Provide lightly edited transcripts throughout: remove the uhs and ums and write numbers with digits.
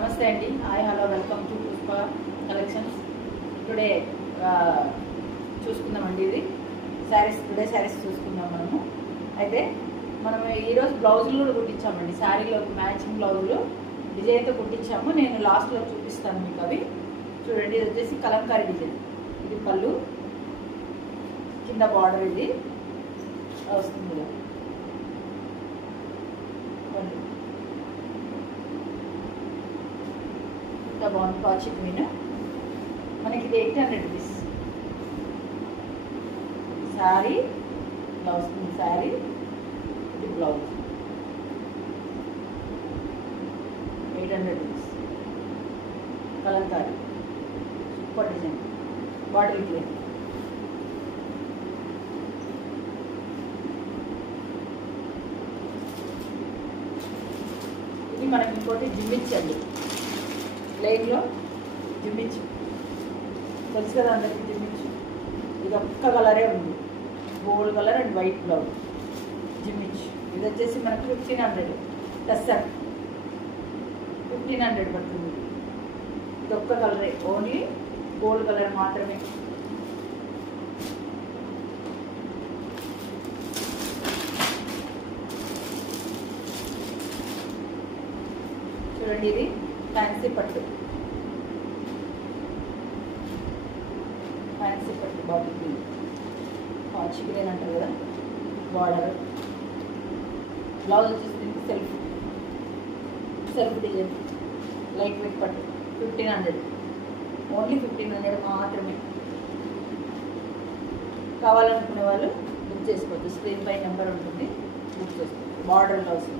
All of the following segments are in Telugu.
నమస్తే అండి. Hi hello welcome to Pushpa collections. Today చూసుకుందామండి. ఇది శారీస్, టుడే శారీస్ చూసుకుందాం మనము. అయితే మనం ఈరోజు బ్లౌజులు కూడా కుట్టించామండి. శారీలోకి మ్యాచింగ్ బ్లౌజులు డిజైన్తో కుట్టించాము. నేను లాస్ట్లో చూపిస్తాను మీకు అవి. చూడండి, ఇది వచ్చేసి కలంకారీ డిజైన్. ఇది పళ్ళు, కింద బార్డర్ ఇది వస్తుంది. పళ్ళు ఇంత బాగుంది. కాచి మీన మనకి ఇది 800 రూపీస్. శారీ బ్లౌజ్, శారీ ఇది blouse 800 rupees. Kalamkari super design, bottle green. ఇది మనకి ఇంకోటి జిమ్మిచ్చండి, లైన్లో జిమ్మిచ్చు తెలుసు కదా అందరికీ. జిమ్మిచ్చు ఇది ఒక్క కలరే ఉంది, gold colour and white blouse. జిమ్మిచ్చు ఇది వచ్చేసి మనకి 1500 టస్సర్ 1500 పడుతుంది. ఇది ఒక్క కలరే, ఓన్లీ గోల్డ్ కలర్ మాత్రమే. చూడండి, ఇది ఫ్యాన్సీ పట్టు, ఫ్యాన్సీ పట్టు బాటిల్ గ్రీన్, కాచి గ్రీన్ అంటారు కదా. బార్డర్ బ్లౌజ్ వచ్చేసి సెల్ఫ్ డిజైన్, లైట్ వెయిట్ పట్టు 1500, ఓన్లీ 1500 మాత్రమే. కావాలనుకునే వాళ్ళు బుక్ చేసుకోవచ్చు. స్క్రీన్ పై నెంబర్ ఉంటుంది, బుక్ చేసుకోవచ్చు. Border blouse,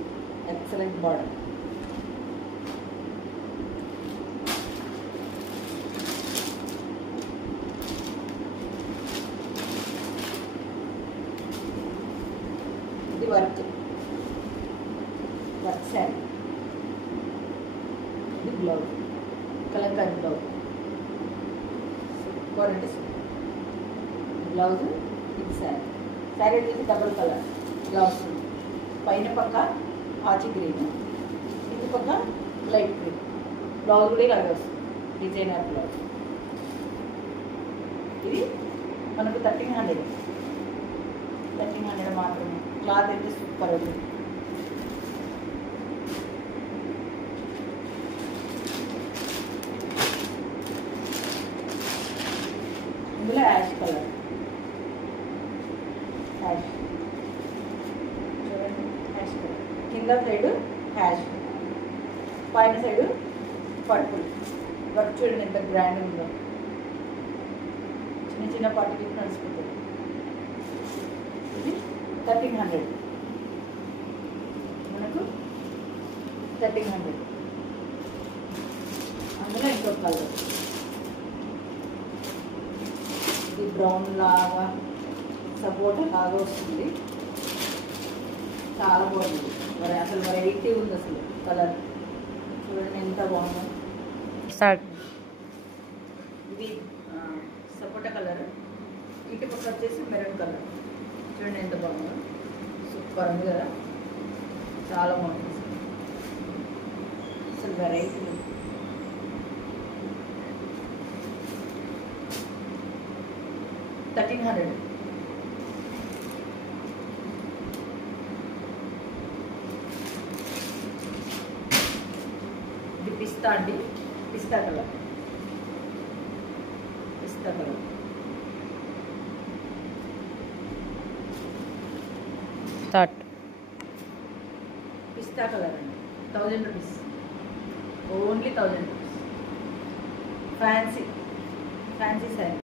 excellent border. ఇది వర్క్ శారీ, ఇది బ్లౌజ్, కలంకారీ బ్లౌజ్. సూపర్ అంటే సూపర్ బ్లౌజ్. ఇది శారీ, శారీ వచ్చేసి డబుల్ కలర్ బ్లౌజ్. పైన పక్క ఆచి గ్రీన్, ఇది పక్క లైట్ గ్రీన్. బ్లౌజ్ కూడా ఇలాగే వస్తుంది, డిజైనర్ బ్లౌజ్. ఇది మనకు 1300 మాత్రమే. క్లాత్ అయితే సూపర్ ఉంది. ఇందులో యాష్ కలర్, యాష్ చూడండి, యాష్ కలర్. కింద సైడు యాష్, పైన సైడు పర్పుల్. వర్క్ చూడండి ఎంత గ్రాండ్ ఉందో. చిన్న చిన్న పార్టీకి నడిచిపోతుంది. ఇది 1300, మనకు 1300. అందులో ఇంకొక కలర్, ఇది బ్రౌన్ లాగా సపోర్ట్ లాగా వస్తుంది. చాలా బాగుంది, మరి అసలు వెరైటీ ఉంది అసలు కలర్. చూడండి ఎంత బాగుందో. ఇది సపోటా కలర్, ఇటు పక్క వచ్చేసి మెరూన్ కలర్. చూడండి ఎంత బాగుందో, సూపర్ ఉంది కదా. చాలా బాగుంది అసలు వెరైటీ. $1300. ఇది పిస్తా అండి, పిస్తా కలర్, పిస్తా కలర్. పిస్తా కలర్ అండి, 1000 rupees, only 1000 rupees. Fancy sari.